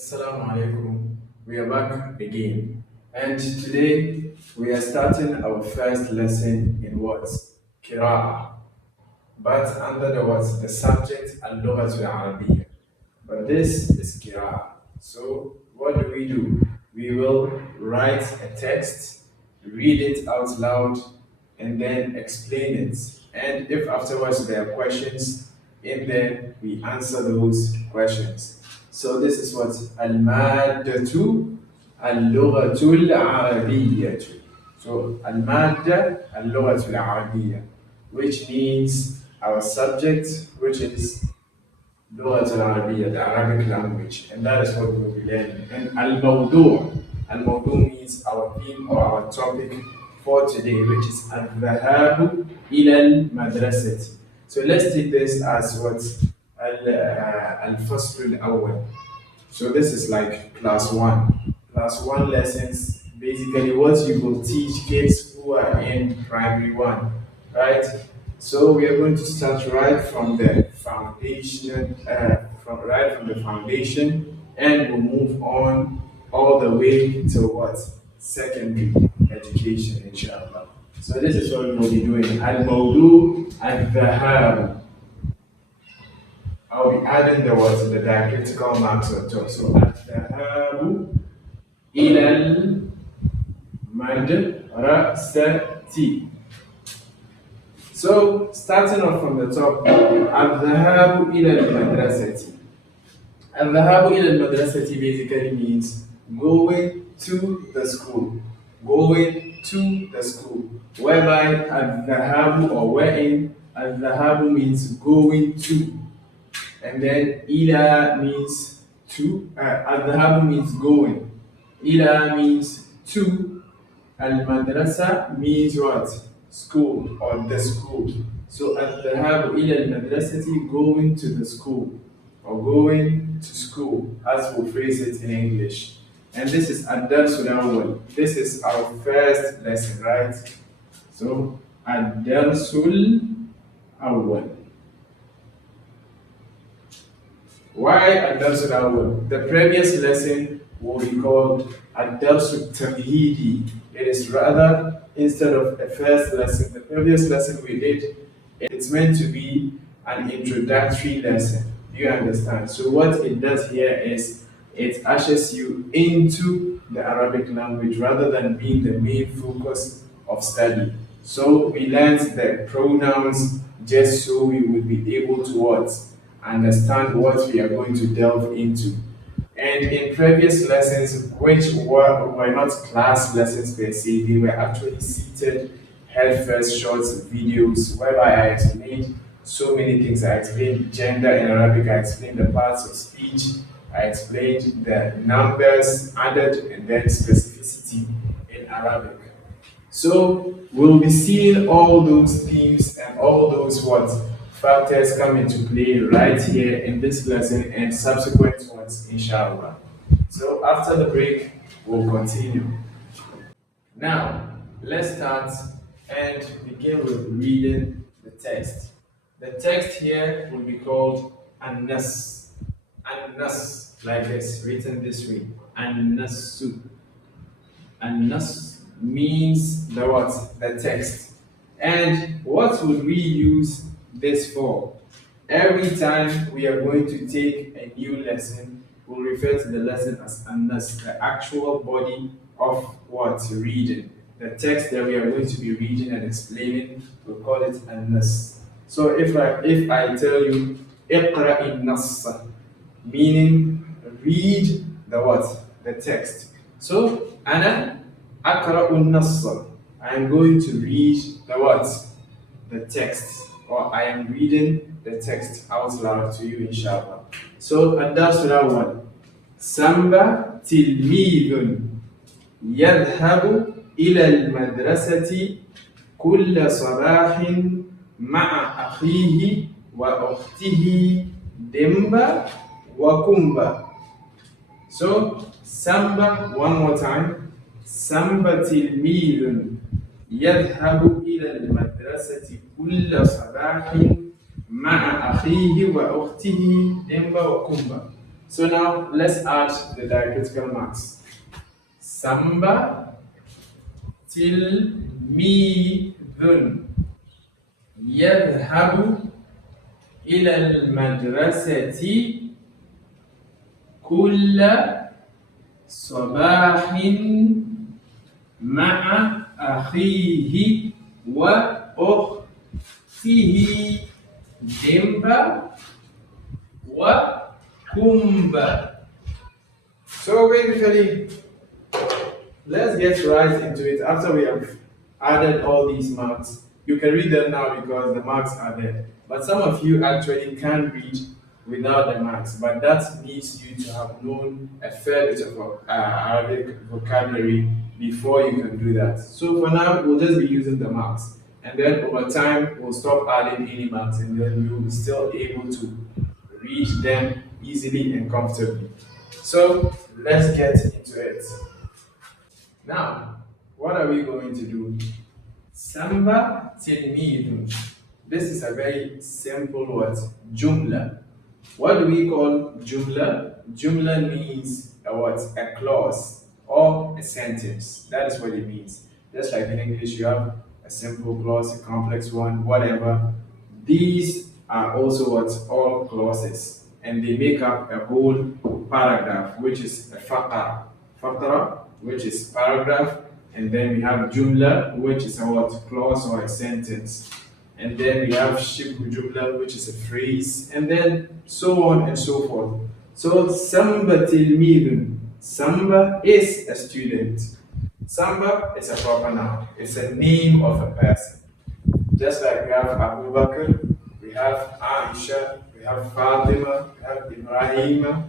Assalamu alaikum. We are back again, and today we are starting our first lesson in what? Qira'a, but under the what? The subject اللغة العربية. But this is Qira'a. So what do? We will write a text, read it out loud, and then explain it. And if afterwards there are questions in there, we answer those questions. So this is what المادة اللغة العربية. So المادة اللغة العربية, which means our subject, which is اللغة العربية, the Arabic language, and that is what we will be learning. And الموضوع means our theme or our topic for today, which is الذهاب إلى المدرسة. So let's take this as what الفصل الأول. So this is like class 1. Class 1 lessons, basically what you will teach kids who are in primary 1, right? So we are going to start right from the foundation, from the foundation, and we'll move on all the way to what? Secondary education, inshallah. So this is what we will be doing. Al-Mawdu al-Dhahab. I'll be adding the words, the diacritical marks on top. So الذهاب إلى المدرسة. So starting off from the top, الذهاب إلى المدرسة. الذهاب إلى المدرسة basically means going to the school. Going to the school. Whereby الذهاب or wherein الذهاب means going to. And then ila means to, al-dhahabu means going, ila means to, al-madrasa means what? School or the school. So al-dhahabu ila al-madrasati, going to the school or going to school, as we phrase it in English. And this is ad-darsul awwal. This is our first lesson, right? So ad-darsul awwal. Why ad-darsul awwal? The previous lesson will be called ad-darsul tamhidi. It is rather, instead of a first lesson, the previous lesson we did, it's meant to be an introductory lesson. Do you understand? So what it does here is it ushers you into the Arabic language rather than being the main focus of study. So we learned the pronouns just so we would be able to what? Understand what we are going to delve into. And in previous lessons, which were not class lessons per se, they were actually seated head first shorts videos whereby I explained so many things. I explained gender in Arabic, I explained the parts of speech, I explained the numbers added, and then specificity in Arabic. So we'll be seeing all those themes and all those factors come into play right here in this lesson and subsequent ones, inshallah. So after the break, we'll continue. Now, let's start and begin with reading the text. The text here will be called An-Nas. An-Nas, like this, written this way. An-Nasu. An-Nas means the what? The text. And what would we use this for? Every time we are going to take a new lesson, we'll refer to the lesson as An-Nas, the actual body of what? Reading. The text that we are going to be reading and explaining, we'll call it An-Nas. So if I tell you اقرأ النص, meaning read the what? The text. So أنا أقرأ النص, I am going to read the what? The text. Or I am reading the text out loud to you, inshallah. So, ad-darsul awwal. Samba tilmidun yadhhabu ila al-madrasati kulla sabahin ma'a akhihi wa ukhtihi Demba wa Coumba. So, Samba, one more time. Samba tilmidun يذهب إلى المدرسة كل صباح مع أخيه وأخته ديمبا وكومبا. So now let's add the diacritical marks. Samba تلميذ يذهب إلى المدرسة كل صباح مع أخيه وأخته ديمبا وكومبا. So basically, let's get right into it. After we have added all these marks, you can read them now because the marks are there. But some of you actually can't read without the marks, but that needs you to have known a fair bit of Arabic vocabulary before you can do that. So for now, we'll just be using the marks. And then over time, we'll stop adding any marks, and then we will be still able to read them easily and comfortably. So let's get into it. Now, what are we going to do? Samba tilmidun. This is a very simple word, jumla. What do we call jumla? Jumla means a what? A clause or a sentence. That is what it means. Just like in English, you have a simple clause, a complex one, whatever. These are also what? All clauses. And they make up a whole paragraph, which is a faqara. Faqara, which is paragraph. And then we have jumla, which is a what? Clause or a sentence. And then we have shibhu jumla, which is a phrase, and then so on and so forth. So Samba tilmidun. Samba is a student. Samba is a proper noun. It's a name of a person. Just like we have Abu Bakr, we have Aisha, we have Fatima, we have Ibrahim.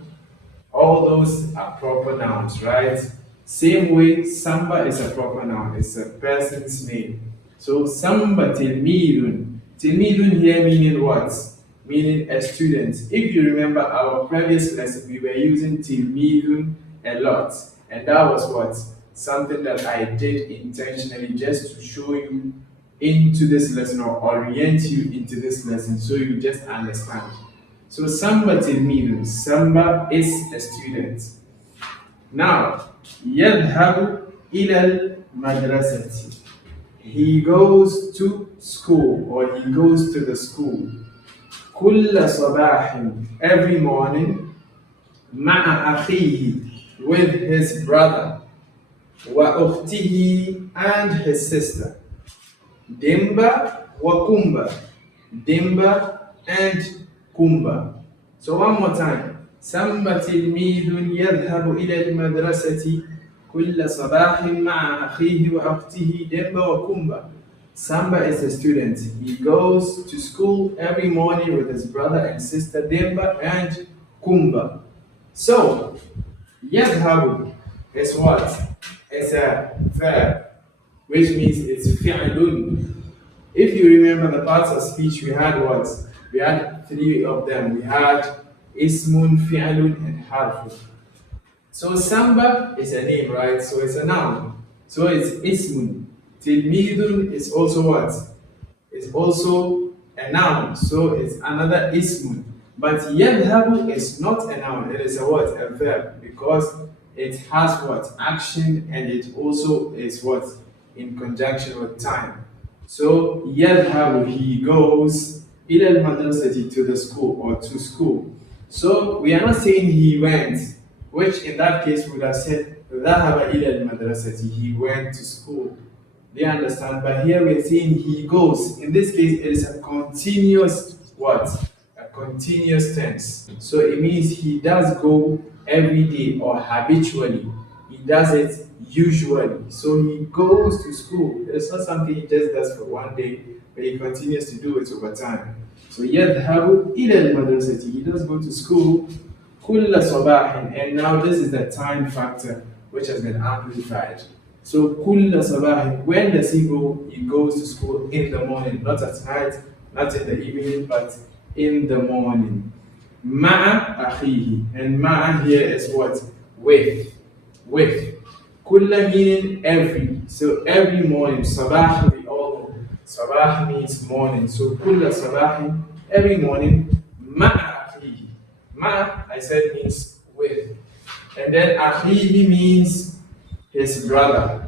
All those are proper nouns, right? Same way, Samba is a proper noun. It's a person's name. So Samba tilmidun. Tilmidun here meaning what? Meaning a student. If you remember our previous lesson, we were using tilmidun a lot. And that was what? Something that I did intentionally just to show you into this lesson or orient you into this lesson so you just understand. So Samba tilmidun. Samba is a student. Now, يذهب إلى المدرسة. He goes to school or he goes to the school. كل صباح, every morning. مع أخيه, with his brother. وأخته, and his sister. Demba وكومبا, Demba and Coumba. So one more time. سamba تلميذ يذهب إلى المدرسة كل صباح مع أخيه وأخته ديمبا وكومبا. Samba is a student. He goes to school every morning with his brother and sister Demba and Coumba. So, يذهب is what? It's a verb, which means it's fi'lun. If you remember the parts of speech, we had what? We had three of them. We had ismun, fi'lun, and harfun. So Samba is a name, right? So it's a noun. So it's ismun. Tilmidun is also what? It's also a noun. So it's another ismun. But yadhabu is not a noun. It is a what? A verb. Because it has what? Action, and it also is what? In conjunction with time. So yadhabu, he goes ila al-madrasati, to the school or to school. So we are not saying he went, which in that case we would have said ذهب إلى المدرسة, he went to school. Do you understand? But here we are saying he goes. In this case, it is a continuous what? A continuous tense. So it means he does go every day or habitually. He does it usually. So he goes to school. It's not something he just does for one day, but he continues to do it over time. So يذهب إلى المدرسة, he does go to school كل صباح, and now this is the time factor which has been amplified. So كل صباح, when does he go? He goes to school in the morning, not at night, not in the evening, but in the morning. مع أخيه, and مع here is what? With. كل meaning every. So every morning. صباح, we all know. صباح means morning. So كل صباح, every morning. مع أخيه. Ma, I said, means with. And then akhihi means his brother.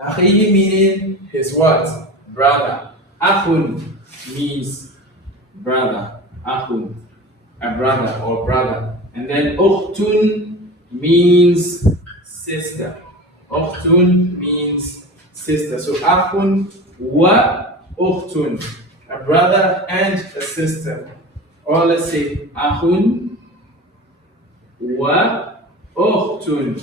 Akhihi meaning his what? Brother. Akhun means brother. Akhun, a brother or brother. And then ukhtun means sister. Ukhtun means sister. So akhun wa ukhtun, a brother and a sister. Or let's say akhun wa ukhtun,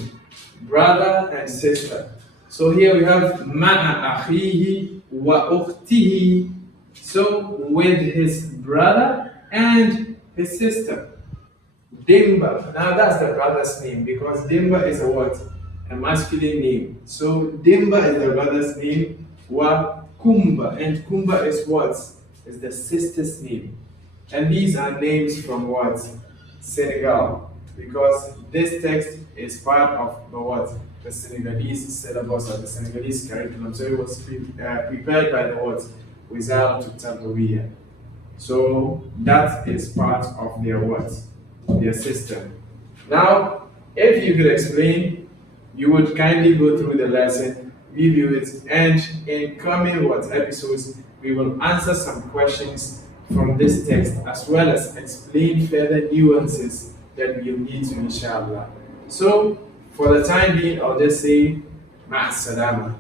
brother and sister. So here we have ma'a akhihi wa ukhtihi, so with his brother and his sister. Demba, now that's the brother's name because Demba is a what? A masculine name. So Demba is the brother's name, wa Coumba, and Coumba is what? Is the sister's name. And these are names from what? Senegal, because this text is part of the what? The Senegalese syllabus or the Senegalese curriculum. So it was prepared by the what? Wizara Tarbiyya. So that is part of their what? Their system. Now, if you could explain, you would kindly go through the lesson, review it, and in coming what episodes, we will answer some questions from this text as well as explain further nuances that we'll need to, inshallah. So, for the time being, I'll just say, Ma'as salama.